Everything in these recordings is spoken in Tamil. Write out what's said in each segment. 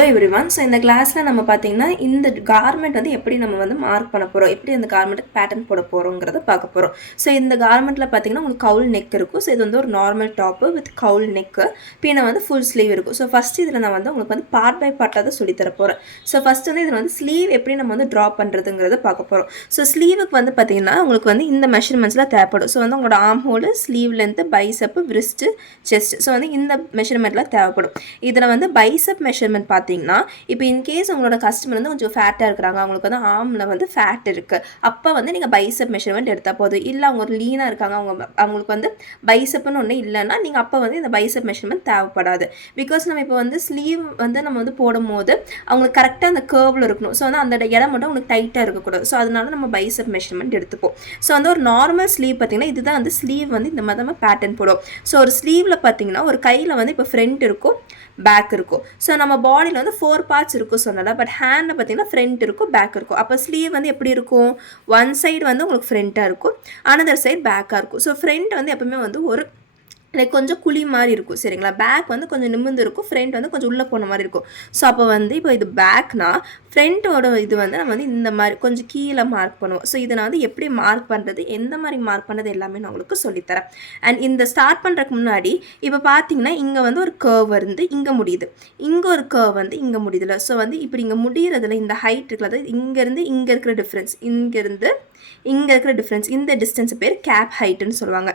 Hello everyone. ஸோ இந்த கிளாஸில் நம்ம பார்த்தீங்கன்னா இந்த கார்மெண்ட் வந்து எப்படி நம்ம வந்து மார்க் பண்ண போகிறோம், எப்படி அந்த கார்மெண்ட்டுக்கு பேட்டர்ன் போட போகிறோங்கிறத பார்க்க போகிறோம். ஸோ இந்த கார்மெண்ட்டில் பார்த்தீங்கன்னா உங்களுக்கு கவுல் நெக் இருக்கும். ஸோ இது வந்து ஒரு normal top with Kaul neck, பின்ன வந்து ஃபுல் ஸ்லீவ் இருக்கும். ஸோ ஃபஸ்ட்டு இதில் நான் வந்து உங்களுக்கு வந்து பார்ட் பை பார்ட்டாக தான் சொல்லித்தர போகிறேன். ஸோ ஃபஸ்ட்டு வந்து இதில் வந்து ஸ்லீவ் எப்படி நம்ம வந்து ட்ரா பண்ணுறதுங்கிறத பார்க்க போகிறோம். ஸோ ஸ்லீவுக்கு வந்து பார்த்தீங்கன்னா உங்களுக்கு வந்து இந்த மெஷர்மெண்ட்ஸில் தேவைப்படும். ஸோ வந்து உங்களோட arm hole, sleeve length, bicep, wrist, chest. So வந்து இந்த மெஷர்மெண்ட்டில் தேவைப்படும். இதில் வந்து பைசப் மெஷர்மெண்ட் பார்த்தீங்கன்னா இப்போ இன்கேஸ் உங்களோட கஸ்டமர் வந்து கொஞ்சம் ஃபேட்டாக இருக்கிறாங்க, அவங்களுக்கு வந்து ஆர்மில் வந்து ஃபேட் இருக்குது, அப்போ வந்து நீங்கள் பைசப் மெஷர்மெண்ட் எடுத்தால் போதும். இல்லை அவங்க ஒரு லீனாக இருக்காங்க, அவங்களுக்கு வந்து பைசப்னு ஒன்று இல்லைன்னா நீங்கள் அப்போ வந்து இந்த பைசப் மெஷர்மெண்ட் தேவைப்படாது. பிகாஸ் நம்ம இப்போ வந்து ஸ்லீவ் வந்து நம்ம வந்து போடும்போது அவங்களுக்கு கரெக்டாக அந்த கர்வில் இருக்கணும். ஸோ வந்து அந்த இடம் மட்டும் உங்களுக்கு டைட்டாக இருக்கக்கூடாது. ஸோ அதனால நம்ம பைசப் மெஷர்மெண்ட் எடுத்துப்போம். ஸோ வந்து ஒரு நார்மல் ஸ்லீவ் பார்த்தீங்கன்னா இதுதான் வந்து ஸ்லீவ் வந்து இந்த மாதிரி நம்ம பேட்டர்ன் போடுவோம். ஸோ ஒரு ஸ்லீவில் பார்த்தீங்கன்னா ஒரு கையில் வந்து இப்போ ஃப்ரண்ட் இருக்கும், பேக் இருக்கும். ஸோ நம்ம பாடியில் வந்து 4 பார்ட்ஸ் இருக்கும் சொன்னால, பட் ஹேண்டில் பார்த்தீங்கன்னா ஃப்ரண்ட் இருக்கும், பேக் இருக்கும். அப்போ ஸ்லீவ் வந்து எப்படி இருக்கும், ஒன் சைடு வந்து உங்களுக்கு ஃப்ரண்ட்டாக இருக்கும், அனதர் சைடு பேக்காக இருக்கும். ஸோ ஃப்ரண்ட் வந்து எப்பவுமே வந்து ஒரு லைக் கொஞ்சம் குழி மாதிரி இருக்கும், சரிங்களா. பேக் வந்து கொஞ்சம் நிமிர்ந்து இருக்கும், ஃப்ரண்ட் வந்து கொஞ்சம் உள்ளே போன மாதிரி இருக்கும். ஸோ அப்போ வந்து இப்போ இது பேக்னா ஃப்ரண்ட்டோட இது வந்து நம்ம வந்து இந்த மாதிரி கொஞ்சம் கீழே மார்க் பண்ணுவோம். ஸோ இதை நான் வந்து எப்படி மார்க் பண்ணுறது, எந்த மாதிரி மார்க் பண்ணுறது எல்லாமே நான் உங்களுக்கு சொல்லித்தரேன். அண்ட் இந்த ஸ்டார்ட் பண்ணுறதுக்கு முன்னாடி இப்போ பார்த்தீங்கன்னா இங்கே வந்து ஒரு கர்வ் வந்து இங்கே முடியுது, இங்கே ஒரு கர்வ் வந்து இங்கே முடியுதுல. ஸோ வந்து இப்படி இங்கே முடிகிறதுல இந்த ஹைட் இருக்குல்ல, அதாவது இங்கேருந்து இங்கே இருக்கிற டிஃப்ரென்ஸ், இங்கேருந்து இங்கே இருக்கிற டிஃப்ரென்ஸ், இந்த டிஸ்டன்ஸ் பேர் கேப் ஹைட்டுன்னு சொல்லுவாங்க.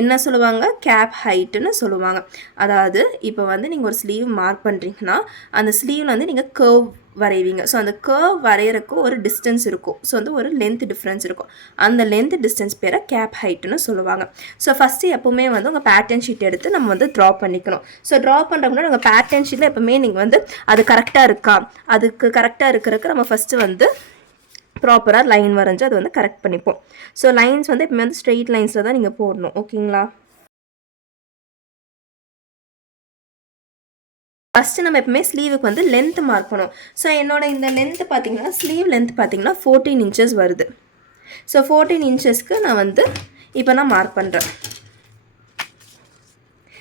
என்ன சொல்லுவாங்க, கேப் ஹைட்டுன்னு சொல்லுவாங்க. அதாவது இப்போ வந்து நீங்கள் ஒரு ஸ்லீவ் மார்க் பண்ணுறீங்கன்னா அந்த ஸ்லீவில் வந்து நீங்கள் கர்வ் வரைவீங்க. ஸோ அந்த கர்வ் வரைகிறக்கு ஒரு டிஸ்டன்ஸ் இருக்கும். ஸோ வந்து ஒரு லென்த் டிஃப்ரென்ஸ் இருக்கும். அந்த லென்த் டிஸ்டன்ஸ் பேரை கேப் ஹைட்டுன்னு சொல்லுவாங்க. ஸோ ஃபஸ்ட்டு எப்போவுமே வந்து உங்கள் பேட்டர்ன் ஷீட் எடுத்து நம்ம வந்து ட்ரா பண்ணிக்கணும். ஸோ ட்ரா பண்ணுறோம்னா உங்கள் பேட்டர்ன் ஷீட்டில் எப்போவுமே நீங்கள் வந்து அது கரெக்டாக இருக்கா, அதுக்கு கரெக்டாக இருக்கிறதுக்கு நம்ம ஃபஸ்ட்டு வந்து ப்ராப்பராக லைன் வரைஞ்சி அது வந்து கரெக்ட் பண்ணிப்போம். ஸோ லைன்ஸ் வந்து எப்பவுமே வந்து ஸ்ட்ரெயிட் லைன்ஸில் தான் நீங்கள் போடணும், ஓகேங்களா. ஃபஸ்ட்டு நம்ம எப்பவுமே ஸ்லீவுக்கு வந்து லென்த் மார்க் பண்ணுவோம். ஸோ என்னோட இந்த லென்த்து பார்த்தீங்கன்னா ஸ்லீவ் லென்த் பார்த்தீங்கன்னா 14 inches வருது. ஸோ 14 inchesக்கு நான் வந்து இப்போ நான் மார்க் பண்ணுறேன்.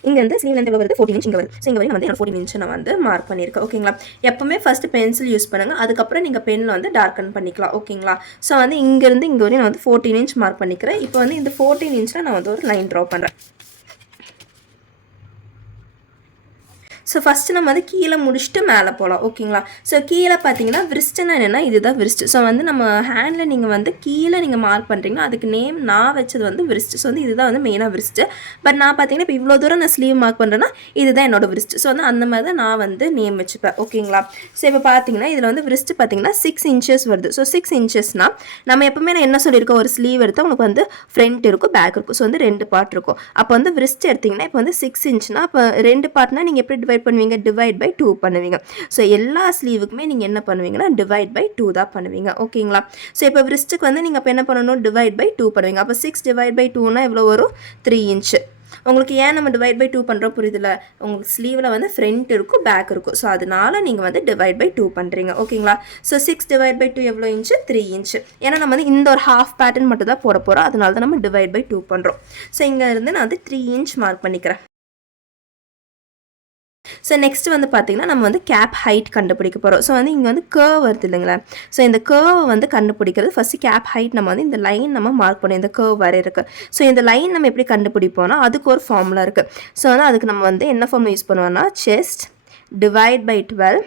இங்கே வந்து ஸ்லீவ் லென்த் வருது 14 inch இங்கே வருது. ஸோ இங்கே வரைக்கும் வந்து 14 inch நான் வந்து மார்க் பண்ணியிருக்கேன், ஓகேங்களா. எப்பவுமே ஃபஸ்ட்டு பென்சில் யூஸ் பண்ணுங்கள், அதுக்கப்புறம் நீங்கள் பெனில் வந்து டார்க்கன் பண்ணிக்கலாம், ஓகேங்களா. ஸோ வந்து இங்கேருந்து இங்கே வரையும் நான் வந்து 14 inch மார்க் பண்ணிக்கிறேன். இப்போ வந்து இந்த 14 inchல நான் வந்து ஒரு லைன் ட்ரா பண்ணுறேன். ஸோ ஃபஸ்ட்டு நம்ம வந்து கீழே முடிச்சுட்டு மேலே போகலாம், ஓகேங்களா. ஸோ கீழே பார்த்தீங்கன்னா விரிஸ்ட்னா என்னென்னா இதுதான் விரிஸ்ட். ஸோ வந்து நம்ம ஹேண்டில் நீங்கள் வந்து கீழே நீங்கள் மார்க் பண்ணுறீங்கன்னா அதுக்கு நேம் நான் வச்சது வந்து விரிஸ்ட். ஸோ வந்து இதுதான் வந்து மெயினாக விரிஸ்ட். பட் நான் பார்த்தீங்கன்னா இப்போ இவ்வளோ தூரம் நான் ஸ்லீவ் மார்க் பண்ணுறேன்னா இதுதான் என்னோட விரிஸ்ட். ஸோ வந்து அந்த மாதிரி தான் நான் வந்து நேம் வச்சுப்பேன், ஓகேங்களா. ஸோ இப்போ பார்த்தீங்கன்னா இதில் வந்து விரிஸ்ட் பார்த்தீங்கன்னா 6 inches வருது. ஸோ 6 inchesனால் நம்ம எப்பவுமே நான் என்ன சொல்லியிருக்கோம், ஒரு ஸ்லீவ் எடுத்தால் உங்களுக்கு வந்து ஃப்ரண்ட் இருக்கும், பேக் இருக்கும். ஸோ வந்து 2 பார்ட் இருக்கும். அப்போ வந்து விரிஸ்ட் எடுத்திங்கன்னா இப்போ வந்து 6 inchனா அப்போ 2 பார்ட்னா நீங்கள் எப்படி பண்ணுவீங்க, டிவைட் பை 2 பண்ணுவீங்க. ஸோ எல்லா ஸ்லீவுக்குமே நீங்கள் என்ன பண்ணுவீங்கன்னா டிவைட் பை 2 தான் பண்ணுவீங்க, ஓகேங்களா. ஸோ இப்போ விரிஸ்ட்டுக்கு வந்து நீங்கள் இப்போ என்ன பண்ணணும், டிவைட் பை 2 பண்ணுவீங்க. அப்போ 6 டிவைட் பை 2னா எவ்வளோ வரும், 3 inch. உங்களுக்கு ஏன் நம்ம டிவைட் பை 2 பண்ணுறோம் புரியுதுல, உங்களுக்கு ஸ்லீவில் வந்து ஃப்ரண்ட் இருக்கும், பேக் இருக்கும். ஸோ அதனால நீங்கள் வந்து டிவைட் பை 2 பண்ணுறீங்க, ஓகேங்களா. ஸோ 6 டிவைட் பை 2 எவ்வளோ இன்ச்சு, 3 inch. ஏன்னா நம்ம வந்து இந்த ஒரு ஹாஃப் பேட்டர்ன் மட்டும் தான் போட போகிறோம், அதனால தான் நம்ம டிவைட் பை 2 பண்ணுறோம். ஸோ இங்கே இருந்து நான் வந்து 3 inch மார்க் பண்ணிக்கிறேன். ஸோ நெக்ஸ்ட் வந்து பார்த்திங்கன்னா நம்ம வந்து கேப் ஹைட் கண்டுபிடிக்க போகிறோம். ஸோ வந்து இங்கே வந்து கர்வ் வருது இல்லைங்களா. ஸோ இந்த கர்வை வந்து கண்டுபிடிக்கிறது ஃபஸ்ட்டு கேப் ஹைட் நம்ம வந்து இந்த லைன் நம்ம மார்க் பண்ணோம், இந்த கர்வ் வரை இருக்குது. ஸோ இந்த லைன் நம்ம எப்படி கண்டுபிடிப்போம்னா அதுக்கு ஒரு ஃபார்முலா இருக்குது. ஸோ வந்து அதுக்கு நம்ம வந்து என்ன ஃபார்முலா யூஸ் பண்ணுவோம்னா chest divide by 12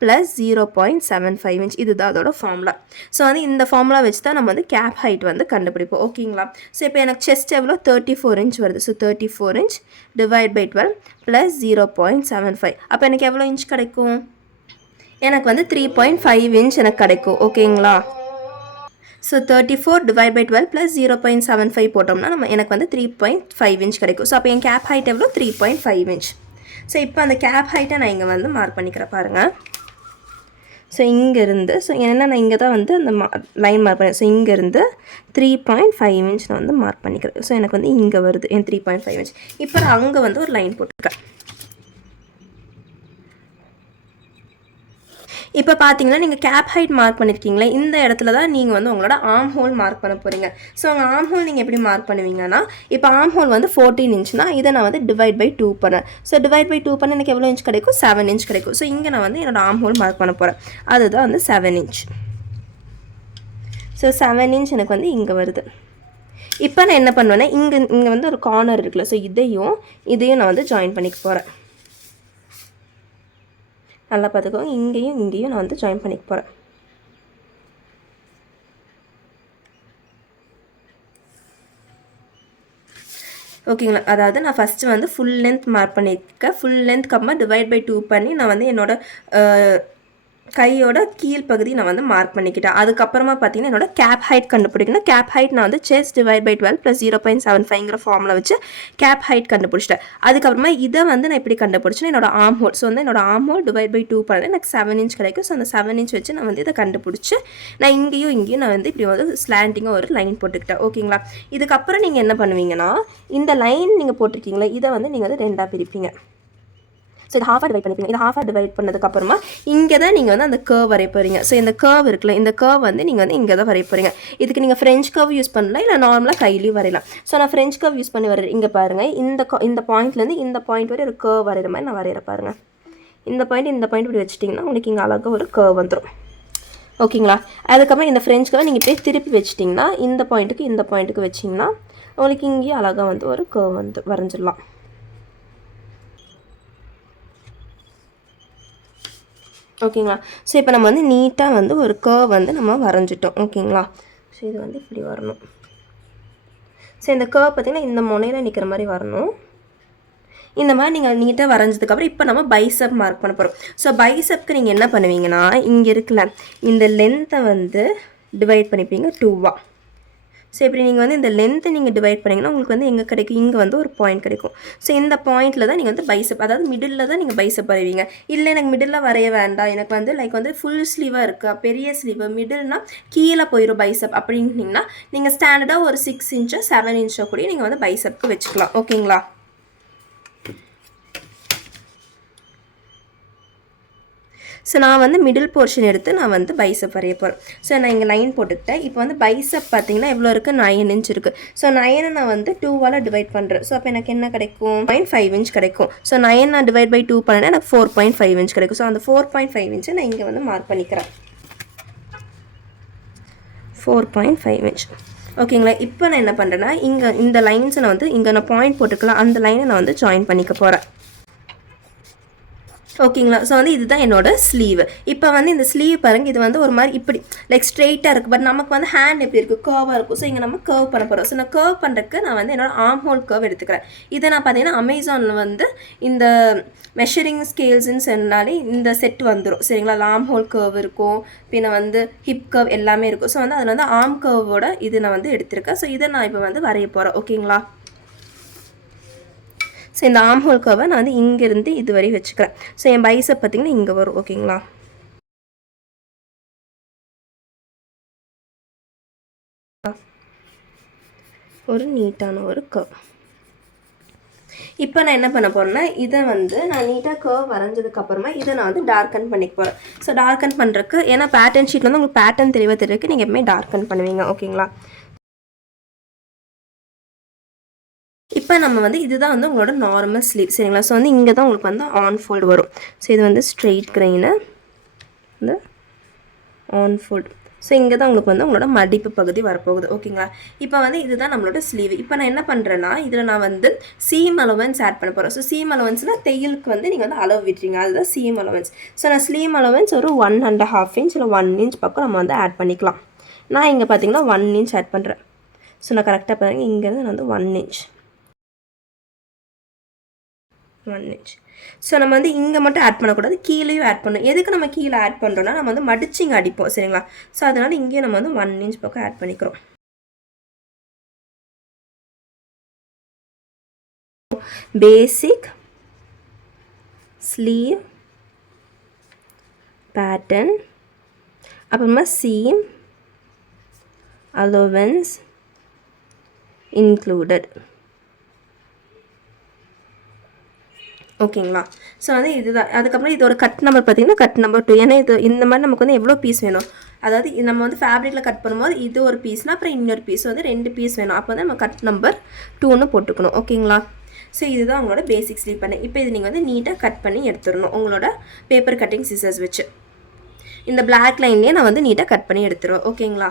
plus 0.75 inch, இதுதான் அதோட ஃபார்முலா. ஸோ வந்து இந்த ஃபார்முலா வச்சு தான் நம்ம வந்து கேப் ஹைட் வந்து கண்டுபிடிப்போம், ஓகேங்களா. ஸோ இப்போ எனக்கு செஸ்ட் எவ்வளோ 34 inch வருது. So 34 inch divide by 12 plus 0.75, அப்போ எனக்கு எவ்வளோ இன்ச் கிடைக்கும், எனக்கு வந்து 3.5 inch எனக்கு கிடைக்கும், ஓகேங்களா. ஸோ 34 டிவைட் பை 12 ப்ளஸ் 0.75 போட்டோம்னா எனக்கு வந்து 3.5 inch கிடைக்கும். ஸோ அப்போ என் கேப் ஹைட் எவ்வளோ, 3.5 inch. ஸோ இப்போ அந்த கேப் ஹைட்டை நான் இங்கே வந்து மார்க் பண்ணிக்கிறேன் பாருங்கள். ஸோ இங்கேருந்து ஸோ ஏன்னா நான் இங்கே தான் வந்து அந்த லைன் மார்க் பண்ணேன். ஸோ இங்கேருந்து 3.5 inch நான் வந்து மார்க் பண்ணிக்கிறேன். ஸோ எனக்கு வந்து இங்கே வருது என் 3.5 inch. இப்போ நான் அங்கே வந்து ஒரு லைன் போட்டிருக்கேன். இப்போ பார்த்தீங்கன்னா நீங்கள் கேப் ஹைட் மார்க் பண்ணியிருக்கீங்களா, இந்த இடத்துல தான் நீங்கள் வந்து உங்களோட ஆர்ம் ஹோல் மார்க் பண்ண போகிறீங்க. ஸோ உங்கள் ஆர்ம் ஹோல் நீங்கள் எப்படி மார்க் பண்ணுவீங்கன்னா, இப்போ ஆர்ம் ஹோல் வந்து 14 இன்ச்னா இதை நான் வந்து டிவைட் பை 2 பண்ணேன். ஸோ டிவைட் பை 2 பண்ண எனக்கு எவ்வளோ இன்ச் கிடைக்கும், 7 இன்ச் கிடைக்கும். ஸோ இங்கே நான் வந்து என்னோட ஆர்ம் ஹோல் மார்க் பண்ண போகிறேன். அதுதான் வந்து 7 இன்ச். ஸோ 7 இன்ச் எனக்கு வந்து இங்கே வருது. இப்போ நான் என்ன பண்ணுவேன்னா, இங்கே வந்து ஒரு கார்னர் இருக்குல்ல, ஸோ இதையும் நான் வந்து ஜாயின் பண்ணிக்க போகிறேன். நல்லா பார்த்துக்கோங்க, இங்கேயும் நான் வந்து ஜாயின் பண்ணிக்க போகிறேன். ஓகேங்களா, அதாவது நான் ஃபஸ்ட்டு வந்து ஃபுல் லென்த் மார்க் பண்ணியிருக்கேன். ஃபுல் லென்த்க்கு அப்புறமா டிவைட் பை 2 பண்ணி நான் வந்து என்னோடய கையோட கீழ்ப்பகுதி நான் வந்து மார்க் பண்ணிக்கிட்டேன். அதுக்கப்புறமா பார்த்தீங்கன்னா என்னோட கேப் ஹைட் கண்டுபிடிக்கணும். கேப் ஹைட் நான் வந்து செஸ்ட் டிவைட் பை 12 + 0.75 ஃபார்மில் வச்சு கேப் ஹைட் கண்டுபிடிச்சிட்டேன். அதுக்கப்புறமா இதை வந்து நான் எப்படி கண்டுபிடிச்சேன்னா என்னோட ஆர்ம் ஹோல். ஸோ வந்து என்னோட ஆர்ம் ஹோல் டிவைட் பை 2 பண்ணேன், எனக்கு 7 இன்ச் கிடைக்கும். ஸோ அந்த 7 இன்ச் வச்சு நான் வந்து இதை கண்டுபிடிச்சி நான் இங்கேயும் நான் வந்து இப்படி வந்து ஸ்லாண்டிங்காக ஒரு லைன் போட்டுக்கிட்டேன். ஓகேங்களா, இதுக்கப்புறம் நீங்கள் என்ன பண்ணுவீங்கன்னா, இந்த லைன் நீங்கள் போட்டிருக்கீங்களா, இதை வந்து நீங்கள் வந்து 2ஆக பிரிப்பீங்க. ஸோ இது ஹாஃபாக டிவைட் பண்ணிப்பீங்க. இது ஹாஃபாக டிவைட் பண்ணதுக்கப்புறமா இங்கே தான் நீங்கள் வந்து அந்த கர்வ் வரைய போகிறீங்க. ஸோ இந்த கர்வ் இருக்குல்ல, இந்த கர்வ் வந்து நீங்கள் வந்து இங்கே தான் வரைய போகிறீங்க. இதுக்கு நீங்கள் ஃப்ரெஞ்ச் கர்வ் யூஸ் பண்ணலாம், இல்லை நார்மலாக கையிலையும் வரையலாம். ஸோ நான் ஃப்ரெஞ்ச் கர்வ் யூஸ் பண்ணி வரைகிறேன். இங்கே பாருங்கள், இந்த பாயிண்ட்லேருந்து இந்த பாயிண்ட் வரை ஒரு கர்வ் வரைகிற மாதிரி நான் வரைகிற பாருங்கள். இந்த பாயிண்ட் இப்படி வச்சிட்டிங்கன்னா உங்களுக்கு இங்கே அழகாக ஒரு கர்வ் வந்துடும். ஓகேங்களா, அதுக்கப்புறம் இந்த ஃப்ரெஞ்ச் கர்வ் நீங்கள் இப்படியே திருப்பி வச்சிட்டிங்கன்னா இந்த பாயிண்ட்டுக்கு வச்சிங்கன்னா உங்களுக்கு இங்கேயும் அழகாக வந்து ஒரு கர்வ் வந்து வரைஞ்சிடலாம். ஓகேங்களா, ஸோ இப்போ நம்ம வந்து நீட்டாக வந்து ஒரு கர்வ் வந்து நம்ம வரைஞ்சிட்டோம். ஓகேங்களா, ஸோ இது வந்து இப்படி வரணும். ஸோ இந்த கர்வ் பார்த்திங்கன்னா இந்த முனையில் நிற்கிற மாதிரி வரணும். இந்த மாதிரி நீங்கள் நீட்டாக வரைஞ்சதுக்கப்புறம் இப்போ நம்ம பைசப் மார்க் பண்ண போகிறோம். ஸோ பைசப்க்கு நீங்கள் என்ன பண்ணுவீங்கன்னா, இங்கே இருக்குல்ல இந்த லென்த்தை வந்து டிவைட் பண்ணிப்பீங்க 2ஆக. ஸோ இப்படி நீங்கள் வந்து இந்த லென்த்தை நீங்கள் டிவைட் பண்ணிங்கன்னா உங்களுக்கு வந்து எங்கே கிடைக்கும், இங்கே வந்து ஒரு பாயிண்ட் கிடைக்கும். ஸோ இந்த பாயிண்ட்டில் தான் நீங்கள் வந்து பைசப், அதாவது மிடில் தான் நீங்கள் பைசப் வரைவீங்க. இல்லை எனக்கு மிடில் வரைய வேண்டாம், எனக்கு வந்து லைக் வந்து ஃபுல் ஸ்லீவாக இருக்கா, பெரிய ஸ்லீவ், மிடில்னா கீழே போயிடும் பைசப் அப்படின்ட்டிங்கன்னா நீங்கள் ஸ்டாண்டர்டாக ஒரு 6 இன்ச்சோ 7 இன்ச்சோ கூட நீங்கள் வந்து பைசப்க்கு வச்சுக்கலாம். ஓகேங்களா, ஸோ நான் வந்து மிடில் போர்ஷன் எடுத்து நான் வந்து பைசப் வரைய போகிறேன். ஸோ நான் இங்கே லைன் போட்டுக்கிட்டேன். இப்போ வந்து பைசப் பார்த்தீங்கன்னா எவ்வளோ இருக்குது, 9 இன்ச் இருக்குது. ஸோ 9 நான் வந்து 2ஆல் டிவைட் பண்ணுறேன். ஸோ அப்போ எனக்கு என்ன கிடைக்கும், 0.5 இன்ச் கிடைக்கும். ஸோ 9 நான் டிவைட் பை 2 பண்ணேன்னா எனக்கு 4.5 இன்ச் கிடைக்கும். ஸோ அந்த 4.5 இன்ச்சை நான் இங்கே வந்து மார்க் பண்ணிக்கிறேன். 4.5 இன்ச். ஓகேங்களா, இப்போ நான் என்ன பண்ணுறேன்னா இங்கே இந்த லைன்ஸை நான் வந்து இங்கே நான் பாயிண்ட் போட்டுக்கலாம், அந்த லைனை நான் வந்து ஜாயின் பண்ணிக்க போகிறேன். ஓகேங்களா, ஸோ வந்து இதுதான் என்னோட ஸ்லீவ். இப்போ வந்து இந்த ஸ்லீவ் பாருங்கள், இது வந்து ஒரு மாதிரி இப்படி லைக் ஸ்ட்ரெயிட்டாக இருக்குது. பட் நமக்கு வந்து ஹேண்ட் எப்படி இருக்குது, கர்வாக இருக்கும். ஸோ இங்கே நம்ம கர்வ் பண்ண போகிறோம். ஸோ நான் கர்வ் பண்ணுறதுக்கு நான் வந்து என்னோட ஆர்ம் ஹோல் கர்வ் எடுத்துக்கிறேன். இதை நான் பார்த்தீங்கன்னா அமேசானில் வந்து இந்த மெஷரிங் ஸ்கேல்ஸ்ன்னு சொன்னாலே இந்த செட் வந்துடும். சரிங்களா, ஆர்ம் ஹோல் கர்வ் இருக்கும், பின்ன வந்து ஹிப் கர்வ் எல்லாமே இருக்கும். ஸோ வந்து அதில் வந்து ஆர்ம் கர்வோட இது நான் வந்து எடுத்திருக்கேன். ஸோ இதை நான் இப்போ வந்து வரைய போகிறேன். ஓகேங்களா, ஸோ இந்த ஆர்ம் ஹோல் கர்வை நான் வந்து இங்கேருந்து இது வரை வச்சுக்கிறேன். ஸோ என் பைசப் பார்த்திங்கன்னா இங்கே வரும். ஓகேங்களா, ஒரு நீட்டான ஒரு கர்வ். இப்போ நான் என்ன பண்ண போகிறேன்னா, இதை வந்து நான் நீட்டாக கர்வ் வரைஞ்சதுக்கப்புறமா இதை நான் வந்து டார்க்கன் பண்ணிக்க போகிறேன். ஸோ டார்க்கன் பண்ணுறதுக்கு, ஏன்னா பேட்டர்ன் ஷீட் வந்து உங்களுக்கு பேட்டர்ன் தெளிவாக தெரியுக்கு நீங்கள் எப்பவுமே டார்க்கன் பண்ணுவீங்க. ஓகேங்களா, இப்போ நம்ம வந்து இதுதான் வந்து உங்களோட நார்மல் ஸ்லீவ். சரிங்களா, ஸோ வந்து இங்கே தான் உங்களுக்கு வந்து ஆன் ஃபோல்டு வரும். ஸோ இது வந்து ஸ்ட்ரெயிட் கிரெயினு, இந்த ஆன் ஃபோல்டு. ஸோ இங்கே தான் உங்களுக்கு வந்து உங்களோட மடிப்பு பகுதி வரப்போகுது. ஓகேங்களா, இப்போ வந்து இதுதான் நம்மளோட ஸ்லீவ். இப்போ நான் என்ன பண்ணுறேன்னா, இதில் நான் வந்து சீம் அலவன்ஸ் ஆட் பண்ண போகிறேன். ஸோ சீம் அலவன்ஸ்னால் தையலுக்கு வந்து நீங்கள் வந்து அளவு விட்டுறீங்க, அதுதான் சீம் அலவன்ஸ். ஸோ நான் ஸ்லீம் அலவன்ஸ் ஒரு 1.5 இன்ச் இல்லை 1 இன்ச் பக்கம் நம்ம வந்து ஆட் பண்ணிக்கலாம். நான் இங்கே பார்த்தீங்கன்னா 1 இன்ச் ஆட் பண்ணுறேன். ஸோ நான் கரெக்டாக பாருங்கள், இங்கேருந்து நான் வந்து 1 இன்ச். ஸோ நம்ம வந்து இங்கே மட்டும் ஆட் பண்ணக்கூடாது, கீழேயும் ஆட் பண்ணணும். எதுக்கு நம்ம கீழே ஆட் பண்ணுறோன்னா, நம்ம வந்து மடிச்சு இங்கே அடிப்போம். சரிங்களா, ஸோ அதனால் இங்கேயும் நம்ம வந்து 1 இன்ச் பக்கம் ஆட் பண்ணிக்கிறோம். பேசிக் ஸ்லீவ் பேட்டர்ன், அப்புறமா சீம் அலோவன்ஸ் இன்க்ளூடட். ஓகேங்களா. ஸோ வந்து இதுதான். அதுக்கப்புறம் இதோட கட் நம்பர் பார்த்தீங்கன்னா கட் நம்பர் 2. ஏன்னா இது இந்த மாதிரி நமக்கு வந்து எவ்வளோ பீஸ் வேணும், அதாவது நம்ம வந்து ஃபேப்ரிக்கில் கட் பண்ணும்போது இது ஒரு பீஸ்னால் அப்புறம் இன்னொரு பீஸ் வந்து 2 பீஸ் வேணும். அப்போ வந்து நம்ம கட் நம்பர் 2ன்னு போட்டுக்கணும். ஓகேங்களா. ஸோ இதுதான் உங்களோட பேசிக் ஸ்லீவ் பண்ணு. இப்போ இது நீங்கள் வந்து நீட்டாக கட் பண்ணி எடுத்துடணும் உங்களோட பேப்பர் கட்டிங் சிசர்ஸ் வச்சு. இந்த பிளாக் லைன்லேயே நான் வந்து நீட்டாக கட் பண்ணி எடுத்துருவேன். ஓகேங்களா.